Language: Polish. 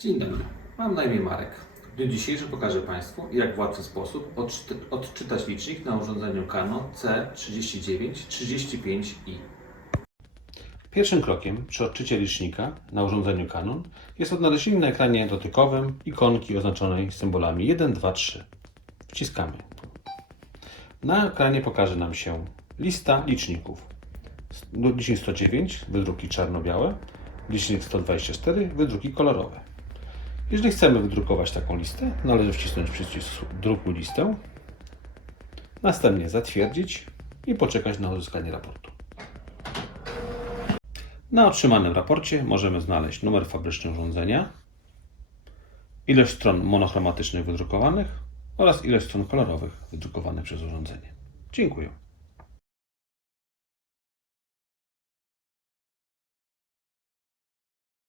Dzień dobry, mam na imię Marek. W dniu dzisiejszym pokażę Państwu, jak w łatwy sposób odczyt- odczytać licznik na urządzeniu Canon C3935i. Pierwszym krokiem przy odczycie licznika na urządzeniu Canon jest odnalezienie na ekranie dotykowym ikonki oznaczonej symbolami 1, 2, 3. Wciskamy. Na ekranie pokaże nam się lista liczników. Licznik 109, wydruki czarno-białe, licznik 124, wydruki kolorowe. Jeżeli chcemy wydrukować taką listę, należy wcisnąć przycisk druku listę, następnie zatwierdzić i poczekać na uzyskanie raportu. Na otrzymanym raporcie możemy znaleźć numer fabryczny urządzenia, ilość stron monochromatycznych wydrukowanych oraz ilość stron kolorowych wydrukowanych przez urządzenie. Dziękuję.